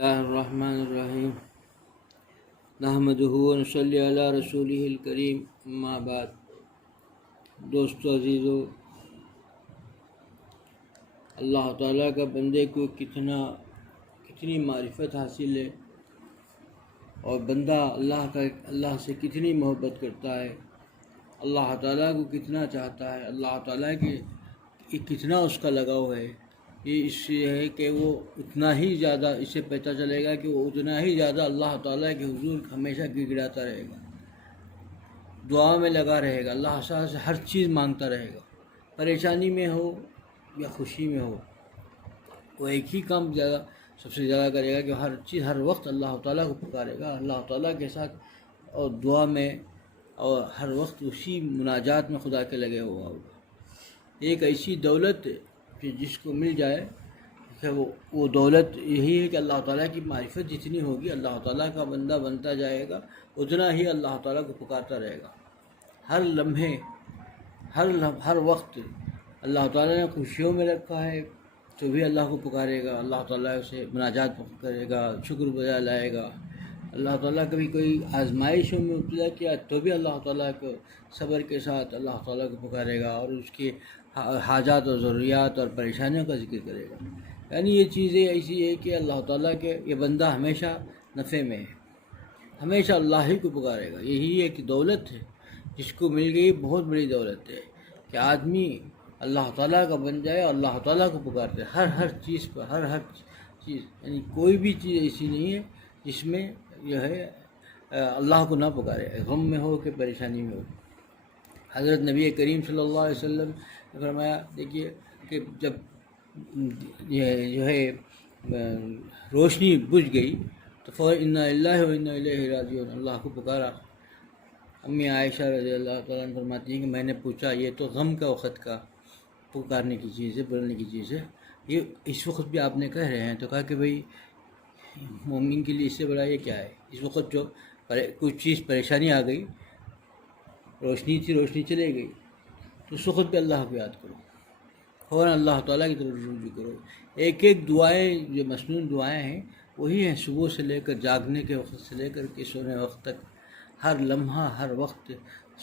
اللہ الرحمن الرحیم نحمدہ و نصلی علی رسولہ الکریم اما بعد۔ دوستو عزیزو، اللہ تعالیٰ کا بندے کو کتنی معرفت حاصل ہے، اور بندہ اللہ سے کتنی محبت کرتا ہے، اللہ تعالیٰ کو کتنا چاہتا ہے، اللہ تعالیٰ کے کتنا اس کا لگاؤ ہے، یہ اس سے ہے کہ وہ اتنا ہی زیادہ، اس سے پتہ چلے گا کہ وہ اتنا ہی زیادہ اللہ تعالیٰ کے حضور ہمیشہ گڑ گڑاتا رہے گا، دعا میں لگا رہے گا، اللہ تعالیٰ سے ہر چیز مانگتا رہے گا، پریشانی میں ہو یا خوشی میں ہو، وہ ایک ہی کام سب سے زیادہ کرے گا کہ ہر وقت اللہ تعالیٰ کو پکارے گا، اللہ تعالیٰ کے ساتھ اور دعا میں، اور ہر وقت اسی مناجات میں خدا کے لگے ہوا ہوگا۔ ایک ایسی دولت کہ جس کو مل جائے کہ وہ دولت یہی ہے کہ اللہ تعالیٰ کی معرفت جتنی ہوگی، اللہ تعالیٰ کا بندہ بنتا جائے گا، اتنا ہی اللہ تعالیٰ کو پکارتا رہے گا، ہر لمحے، ہر وقت۔ اللہ تعالیٰ نے خوشیوں میں رکھا ہے تو بھی اللہ کو پکارے گا، اللہ تعالیٰ سے مناجات کرے گا، شکر بجا لائے گا۔ اللہ تعالیٰ کبھی کوئی آزمائشوں میں مبتلا کیا تو بھی اللہ تعالیٰ کو صبر کے ساتھ اللہ تعالیٰ کو پکارے گا، اور اس کے حاجات اور ضروریات اور پریشانیوں کا ذکر کرے گا۔ یعنی یہ چیزیں ایسی ہے کہ اللہ تعالیٰ کے یہ بندہ ہمیشہ نفع میں ہے، ہمیشہ اللہ ہی کو پکارے گا۔ یہی ایک دولت ہے جس کو مل گئی، بہت بڑی دولت ہے کہ آدمی اللہ تعالیٰ کا بن جائے اور اللہ تعالیٰ کو پکارتے ہے ہر چیز پر، ہر چیز، یعنی کوئی بھی چیز ایسی نہیں ہے جس میں جو ہے اللہ کو نہ پکارے، غم میں ہو کہ پریشانی میں ہو۔ حضرت نبی کریم صلی اللہ علیہ وسلم نے فرمایا، دیکھیے کہ جب یہ جو ہے روشنی بجھ گئی تو فوراً انا للہ و انا الیہ راجعون، اللہ کو پکارا۔ امی عائشہ رضی اللہ تعالیٰ عنہ فرماتی ہیں کہ میں نے پوچھا، یہ تو غم کا وقت کا پکارنے کی چیز ہے، بولنے کی چیز ہے، یہ اس وقت بھی آپ نے کہہ رہے ہیں؟ تو کہا کہ بھئی مومن کے لیے اس سے بڑا یہ کیا ہے، اس وقت جو کچھ چیز پریشانی آ گئی، روشنی تھی، روشنی چلے گئی، تو اس وقت پہ اللہ کو یاد کرو، فوراً اللہ تعالیٰ کی طرف رجوع کرو۔ ایک دعائیں جو مسنون دعائیں ہیں وہی ہیں، صبح سے لے کر جاگنے کے وقت سے لے کر کے سونے وقت تک، ہر لمحہ، ہر وقت،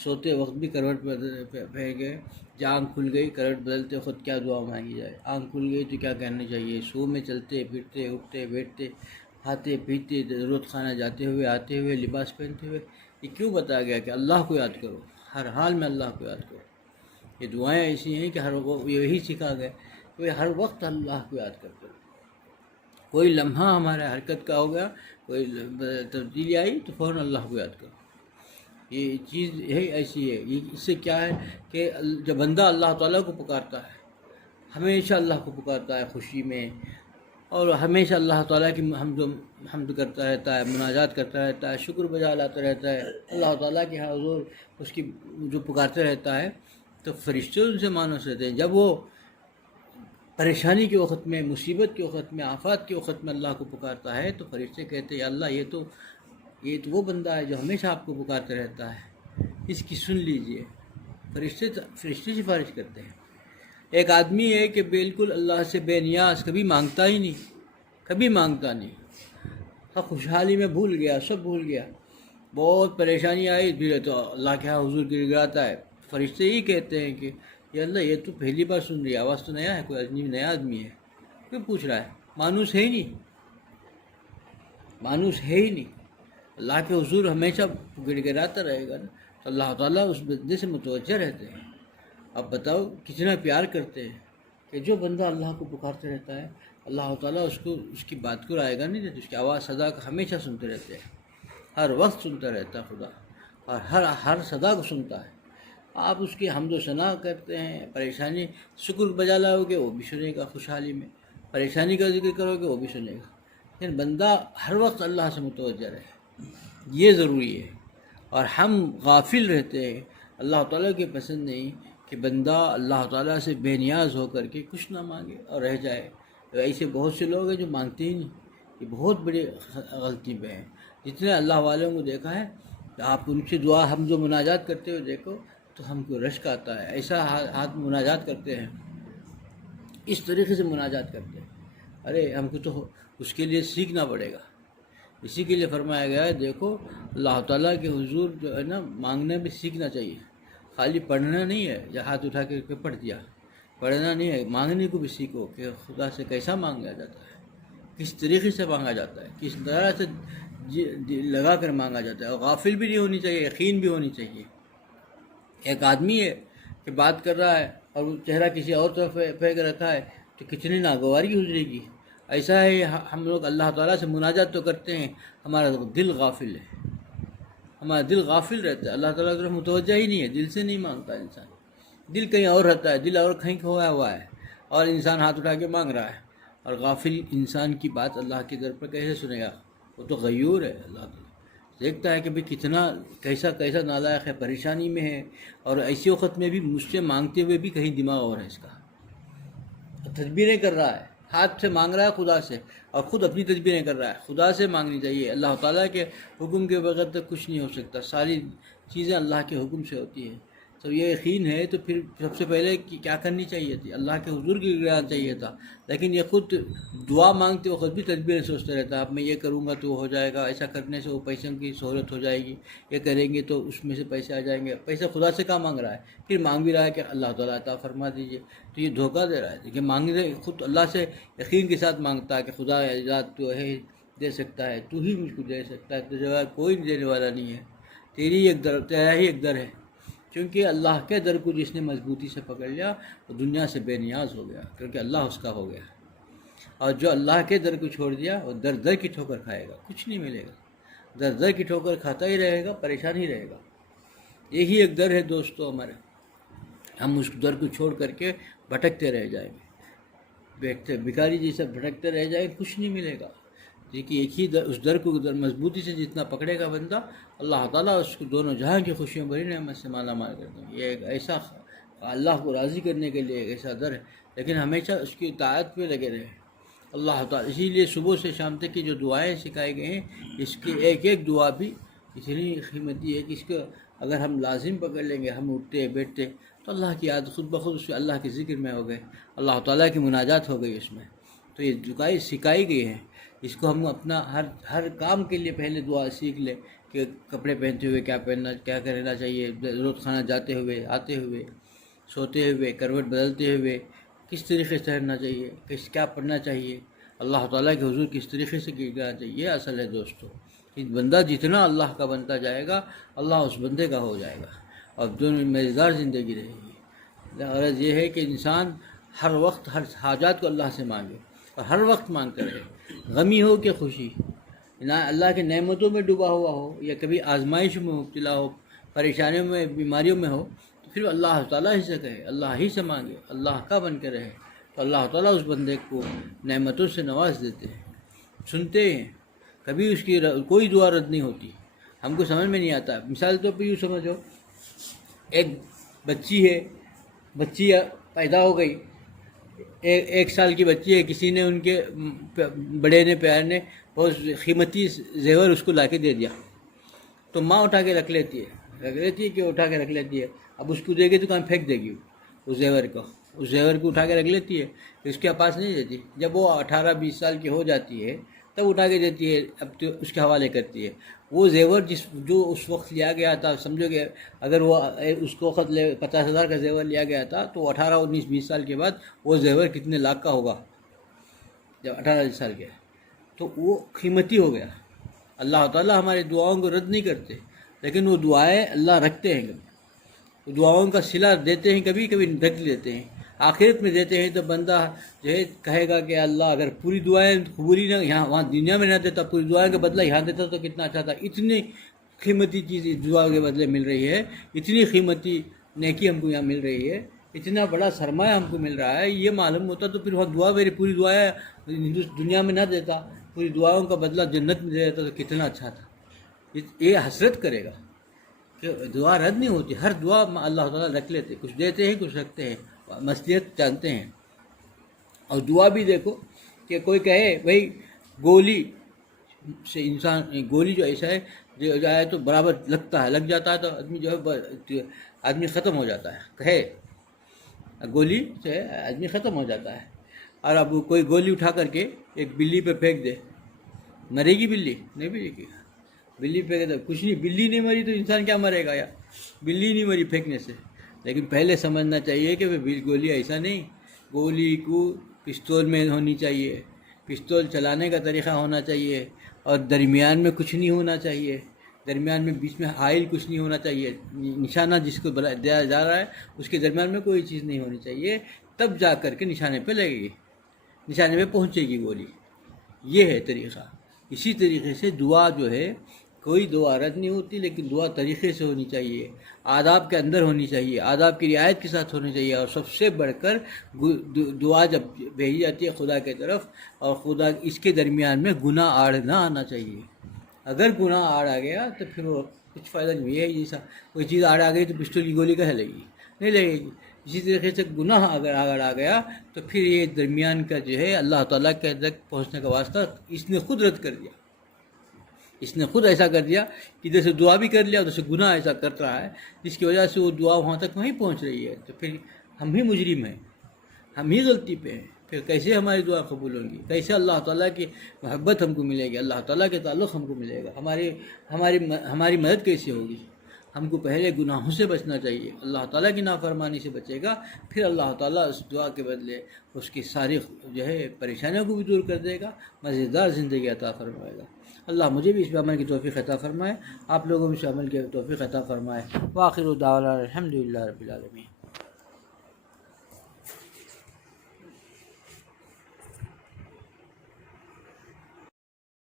سوتے وقت بھی کروٹ پہ گئے، آنکھ کھل گئی، کروٹ بدلتے وقت کیا دعا مانگی جائے، آنکھ کھل گئی تو کیا کہنا چاہیے، سو میں چلتے پھرتے، اٹھتے بیٹھتے، کھاتے پیتے، ضرورت خانہ جاتے ہوئے، آتے ہوئے، لباس پہنتے ہوئے، یہ کیوں بتایا گیا کہ اللہ کو یاد کرو، ہر حال میں اللہ کو یاد کرو۔ یہ دعائیں ایسی ہیں کہ ہر وقت یہی سکھا گئے کہ ہر وقت اللہ کو یاد کرتے رہو۔ کوئی لمحہ ہمارے حرکت کا ہو گیا، کوئی تبدیلی آئی تو فوراً اللہ کو یاد کرو۔ یہ چیز یہی ایسی ہے، اس سے کیا ہے کہ جب بندہ اللہ تعالیٰ کو پکارتا ہے، ہمیشہ اللہ کو پکارتا ہے خوشی میں، اور ہمیشہ اللہ تعالیٰ کی حمد کرتا رہتا ہے، مناجات کرتا رہتا ہے، شکر بجا لاتا رہتا ہے، اللہ تعالیٰ کے حضور اس کی جو پکارتے رہتا ہے، تو فرشتے ان سے مانوس رہتے ہیں۔ جب وہ پریشانی کے وقت میں، مصیبت کے وقت میں، آفات کے وقت میں اللہ کو پکارتا ہے تو فرشتے کہتے ہیں، یا اللہ یہ تو وہ بندہ ہے جو ہمیشہ آپ کو پکارتے رہتا ہے، اس کی سن لیجئے۔ فرشتے سفارش کرتے ہیں۔ ایک آدمی ہے کہ بالکل اللہ سے بے نیاز، کبھی مانگتا ہی نہیں، کبھی مانگتا نہیں، خوشحالی میں بھول گیا، سب بھول گیا، بہت پریشانی آئی بھی تو اللہ کے حضور گر گراتا ہے، فرشتے ہی کہتے ہیں کہ یا اللہ یہ تو پہلی بار سن رہی ہے، آواز تو نیا ہے، کوئی اجنبی نیا آدمی ہے، کیوں پوچھ رہا ہے، مانوس ہے ہی نہیں، مانوس ہے ہی نہیں، اللہ کے حضور ہمیشہ گڑ گڑاتا رہے گا نا، تو اللہ تعالیٰ اس بندے سے متوجہ رہتے ہیں۔ اب بتاؤ کتنا پیار کرتے ہیں کہ جو بندہ اللہ کو پکارتے رہتا ہے، اللہ تعالیٰ اس کی بات کو رائے گا نہیں دیتے، اس کی آواز صدا کو ہمیشہ سنتے رہتے ہیں، ہر وقت سنتا رہتا ہے خدا، اور ہر صدا کو سنتا ہے۔ آپ اس کی حمد و ثنا کرتے ہیں، پریشانی شکر بجا لاؤ گے وہ بھی سنے گا، خوشحالی میں پریشانی کا ذکر کرو گے وہ بھی سنے گا، لیکن بندہ ہر وقت اللہ سے متوجہ رہے، یہ ضروری ہے۔ اور ہم غافل رہتے ہیں، اللہ تعالیٰ کے پسند نہیں کہ بندہ اللہ تعالیٰ سے بے نیاز ہو کر کے کچھ نہ مانگے اور رہ جائے۔ ایسے بہت سے لوگ ہیں جو مانگتے ہی نہیں، یہ بہت بڑی غلطی پہ ہیں۔ جتنے اللہ والوں کو دیکھا ہے، آپ ان سے دعا ہم جو مناجات کرتے ہوئے دیکھو تو ہم کو رشک آتا ہے، ایسا ہاتھ مناجات کرتے ہیں، اس طریقے سے مناجات کرتے ہیں، ارے ہم کو تو اس کے لیے سیکھنا پڑے گا۔ اسی کے لیے فرمایا گیا ہے دیکھو اللہ تعالیٰ کے حضور جو ہے نا مانگنے میں سیکھنا چاہیے، خالی پڑھنا نہیں ہے یا ہاتھ اٹھا کے پڑھ دیا، پڑھنا نہیں ہے، مانگنے کو بھی سیکھو کہ خدا سے کیسا مانگا جاتا ہے، کس طریقے سے مانگا جاتا ہے، کس طرح سے لگا کر مانگا جاتا ہے، اور غافل بھی نہیں ہونی چاہیے، یقین بھی ہونی چاہیے۔ ایک آدمی ہے کہ بات کر رہا ہے اور وہ چہرہ کسی اور طرف پھینک رکھا ہے تو کتنی ناگواری گزرے گی۔ ایسا ہے ہم لوگ اللہ تعالیٰ سے مناجات تو کرتے ہیں، ہمارا دل غافل ہے، ہمارا دل غافل رہتا ہے، اللہ تعالیٰ کی طرف متوجہ ہی نہیں ہے، دل سے نہیں مانگتا انسان، دل کہیں اور رہتا ہے، دل اور کہیں کھویا ہوا ہے، اور انسان ہاتھ اٹھا کے مانگ رہا ہے، اور غافل انسان کی بات اللہ کے در پر کیسے سنے گا؟ وہ تو غیور ہے۔ اللہ تعالیٰ دیکھتا ہے کہ بھئی کتنا کیسا نالائق ہے، پریشانی میں ہے، اور ایسے وقت میں بھی مجھ سے مانگتے ہوئے بھی کہیں دماغ اور ہے اس کا، تدبیریں کر رہا ہے، ہاتھ سے مانگ رہا ہے خدا سے، اور خود اپنی تدبیریں کر رہا ہے۔ خدا سے مانگنی چاہیے، اللہ تعالیٰ کے حکم کے بغیر تو کچھ نہیں ہو سکتا، ساری چیزیں اللہ کے حکم سے ہوتی ہیں۔ تو یہ یقین ہے تو پھر سب سے پہلے کیا کرنی چاہیے تھی؟ اللہ کے حضور کی گرانا چاہیے تھا، لیکن یہ خود دعا مانگتے وقت بھی تدبیریں سوچتا رہتا ہے، اب میں یہ کروں گا تو وہ ہو جائے گا، ایسا کرنے سے وہ پیسوں کی سہولت ہو جائے گی، یہ کریں گے تو اس میں سے پیسے آ جائیں گے۔ پیسہ خدا سے کہاں مانگ رہا ہے، پھر مانگ بھی رہا ہے کہ اللہ تعالیٰ عطا فرما دیجیے، تو یہ دھوکہ دے رہا ہے کہ مانگنے خود اللہ سے یقین کے ساتھ مانگتا ہے کہ خدا ذات تو ہے، دے سکتا ہے، تو ہی مجھ کو دے سکتا ہے، تو جواب کوئی دینے والا نہیں ہے، تیرا ہی ایک در ہے، کیونکہ اللہ کے در کو جس نے مضبوطی سے پکڑ لیا وہ دنیا سے بے نیاز ہو گیا، کیونکہ اللہ اس کا ہو گیا، اور جو اللہ کے در کو چھوڑ دیا وہ در در کی ٹھوکر کھائے گا، کچھ نہیں ملے گا، در در کی ٹھوکر کھاتا ہی رہے گا، پریشان ہی رہے گا۔ یہی ایک در ہے دوستو ہمارے، ہم اس در کو چھوڑ کر کے بھٹکتے رہ جائیں گے، بھکاری جیسے بھٹکتے رہ جائیں گے، کچھ نہیں ملے گا۔ دیکھیے ایک ہی در، اس در کو مضبوطی سے جتنا پکڑے گا بندہ، اللہ تعالیٰ اس کو دونوں جہاں کی خوشیوں بھری نعمت سے مالا مال کر دیں گے۔ یہ ایک ایسا اللہ کو راضی کرنے کے لیے ایک ایسا در ہے، لیکن ہمیشہ اس کی اطاعت پہ لگے رہے اللہ تعالیٰ۔ اسی لیے صبح سے شام تک کی جو دعائیں سکھائی گئی ہیں، اس کی ایک ایک دعا بھی اتنی قیمتی ہے کہ اس کو اگر ہم لازم پکڑ لیں گے، ہم اٹھتے بیٹھتے تو اللہ کی یاد خود بخود اس میں اللہ کے ذکر میں ہو گئے، اللہ تعالیٰ کی مناجات ہو گئی اس میں۔ تو یہ دعائیں سکھائی گئی ہیں، اس کو ہم اپنا ہر کام کے لیے پہلے دعا سیکھ لیں کہ کپڑے پہنتے ہوئے کیا کرنا چاہیے، ضرورت خانہ جاتے ہوئے، آتے ہوئے، سوتے ہوئے، کروٹ بدلتے ہوئے کس طریقے سے رہنا چاہیے، کیا پڑھنا چاہیے، اللہ تعالیٰ کے حضور کس طریقے سے کرنا چاہیے۔ یہ اصل ہے دوستو، کہ بندہ جتنا اللہ کا بنتا جائے گا اللہ اس بندے کا ہو جائے گا، اور دونوں مزیدار زندگی رہے گی۔ غرض یہ ہے کہ انسان ہر وقت ہر حاجات کو اللہ سے مانگے، اور ہر وقت مانگتے رہے، غمی ہو کہ خوشی، نہ اللہ کے نعمتوں میں ڈوبا ہوا ہو یا کبھی آزمائش میں مبتلا ہو، پریشانیوں میں، بیماریوں میں ہو، تو پھر اللہ تعالیٰ ہی سے کہے، اللہ ہی سے مانگے، اللہ کا بن کے رہے، تو اللہ تعالیٰ اس بندے کو نعمتوں سے نواز دیتے ہیں، سنتے ہیں، کبھی اس کی کوئی دعا رد نہیں ہوتی۔ ہم کو سمجھ میں نہیں آتا، مثال طور پہ یوں سمجھو، ایک بچی ہے، بچی پیدا ہو گئی، ایک سال کی بچی ہے، کسی نے ان کے بڑے نے پیار نے بہت قیمتی زیور اس کو لا کے دے دیا، تو ماں اٹھا کے رکھ لیتی ہے کہ اٹھا کے رکھ لیتی ہے، اب اس کو دے گی تو کہاں پھینک دے گی، اس زیور کو اٹھا کے رکھ لیتی ہے، اس کے پاس نہیں دیتی، جب وہ 18-20 سال کی ہو جاتی ہے تب اٹھا کے دیتی ہے، اب تو اس کے حوالے کرتی ہے۔ وہ زیور جو اس وقت لیا گیا تھا، سمجھو کہ اگر وہ اس کو وقت 50,000 کا زیور لیا گیا تھا تو 18-19-20 سال کے بعد وہ زیور کتنے لاکھ کا ہوگا، جب 18 سال کے، تو وہ قیمتی ہو گیا۔ اللہ تعالیٰ ہماری دعاؤں کو رد نہیں کرتے، لیکن وہ دعائیں اللہ رکھتے ہیں، کبھی دعاؤں کا صلہ دیتے ہیں، کبھی کبھی رکھ لیتے ہیں، آخرت میں دیتے ہیں، تو بندہ جو ہے کہے گا کہ اللہ اگر پوری دعائیں قبولی نہ یہاں وہاں دنیا میں نہ دیتا، پوری دعائیں کا بدلہ یہاں دیتا تو کتنا اچھا تھا۔ اتنی قیمتی چیز اس دعا کے بدلے مل رہی ہے، اتنی قیمتی نیکی ہم کو یہاں مل رہی ہے، اتنا بڑا سرمایہ ہم کو مل رہا ہے، یہ معلوم ہوتا تو پھر وہاں میری پوری دعائیں دنیا میں نہ دیتا، پوری دعاؤں کا بدلہ جنت میں دے دیتا تو کتنا اچھا تھا۔ یہ حسرت کرے گا کہ دعا رد نہیں ہوتی، ہر دعا اللہ تعالیٰ رکھ لیتے، کچھ دیتے ہیں کچھ رکھتے ہیں، مصلحت جانتے ہیں۔ اور دعا بھی دیکھو کہ کوئی کہے بھائی گولی سے انسان، گولی جو ایسا ہے جو جائے تو برابر لگتا ہے، لگ جاتا ہے تو آدمی جو ہے آدمی ختم ہو جاتا ہے، کہے گولی سے آدمی ختم ہو جاتا ہے، اور اب وہ کوئی گولی اٹھا کر کے ایک بلی پہ پھینک دے، مرے گی بلی؟ نہیں مرے گی. بلی پھینک دے کچھ نہیں، بلی نہیں مری تو انسان کیا مرے گا یار، بلی نہیں مری پھینکنے سے. لیکن پہلے سمجھنا چاہیے کہ گولی ایسا نہیں، گولی کو پستول میں ہونی چاہیے، پستول چلانے کا طریقہ ہونا چاہیے، اور درمیان میں کچھ نہیں ہونا چاہیے، درمیان میں بیچ میں حائل کچھ نہیں ہونا چاہیے. نشانہ جس کو دیا جا رہا ہے اس کے درمیان میں کوئی چیز نہیں ہونی چاہیے، تب جا کر کے نشانے پہ لگے گی، نشانے پہ پہنچے گی گولی. یہ ہے طریقہ. اسی طریقے سے دعا جو ہے، کوئی دعا رد نہیں ہوتی، لیکن دعا طریقے سے ہونی چاہیے، آداب کے اندر ہونی چاہیے، آداب کی رعایت کے ساتھ ہونی چاہیے. اور سب سے بڑھ کر دعا جب بھیجی جاتی ہے خدا کی طرف، اور خدا اس کے درمیان میں گناہ آڑ نہ آنا چاہیے. اگر گناہ آڑ آ گیا تو پھر وہ کچھ فائدہ نہیں ہے. جیسا کوئی چیز آڑ آ گئی تو پسٹل کی گولی کہاں لگے گی؟ نہیں لگے گی. اسی طریقے سے گناہ اگر آگے آ گیا تو پھر یہ درمیان کا جو ہے اللہ تعالیٰ کے تک پہنچنے کا واسطہ اس نے خود رد کر دیا. اس نے خود ایسا کر دیا کہ ادھر سے دعا بھی کر لیا، ادھر سے گناہ ایسا کر رہا ہے جس کی وجہ سے وہ دعا وہاں تک نہیں پہنچ رہی ہے. تو پھر ہم ہی مجرم ہیں، ہم ہی غلطی پہ ہیں. پھر کیسے ہماری دعا قبول ہوں گی؟ کیسے اللہ تعالیٰ کی محبت ہم کو ملے گی؟ اللہ تعالیٰ کے تعلق ہم کو ملے گا؟ ہماری مدد کیسے ہوگی؟ ہم کو پہلے گناہوں سے بچنا چاہیے. اللہ تعالیٰ کی نافرمانی سے بچے گا، پھر اللہ تعالیٰ اس دعا کے بدلے اس کی ساری جو ہے پریشانیوں کو بھی دور کر دے گا، مزیدار زندگی عطا فرمائے گا. اللہ مجھے بھی اس پہ عمل کی توفیق عطا فرمائے، آپ لوگوں میں اس عمل کی توفیق عطا فرمائے. وآخر دعوانا الحمدللہ رب العالمین.